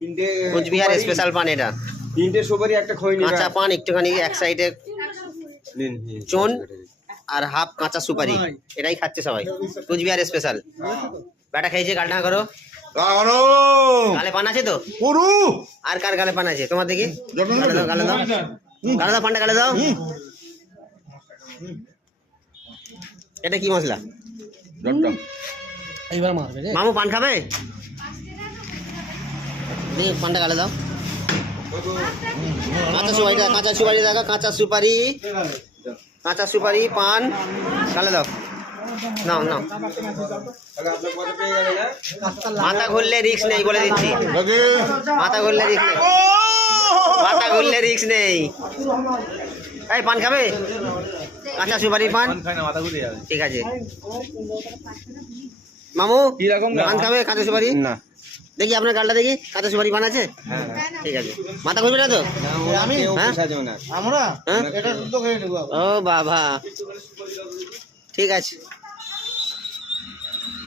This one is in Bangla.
কোচবিহার স্পেশাল পান এটা। 3টে সুপারি একটা খৈনি। কাঁচা পান একটুখানি এক সাইডে চুন আর হাফ কাঁচা সুপারি, এটাই খাচ্ছে সবাই। কোচবিহার স্পেশাল। ব্যাটা খেয়েছে, গালটা করো। গালে পান আছে তো? আর কার গালে পান আছে তোমার দেখি? গালে দাও, গালে দাও, গালে দাও, পানটা গালে দাও। এটা কি মশলা? মামু পান খাবে? দেখি পানটা গালে দাও। কাঁচা সুপারি, কাঁচা সুপারি দেখো, কাঁচা সুপারি, কাঁচা সুপারি পান গালে দাও। নাও নাও। মাথা ঘুরলে রিস্ক নেই বলে দিচ্ছি, মাথা ঘুরলে রিস্ক নেই, মাথা ঘুরলে রিস্ক নেই। এই পান খাবে? কাঁচা সুপারি পান, ঠিক আছে। মামু পান খাবে কাঁচা সুপারি? না। দেখি আপনার গালটা দেখি, কাঁচা সুপারি পান আছে? ঠিক আছে। মাথা ঘুরবে না তো? ও বাবা, ঠিক আছে।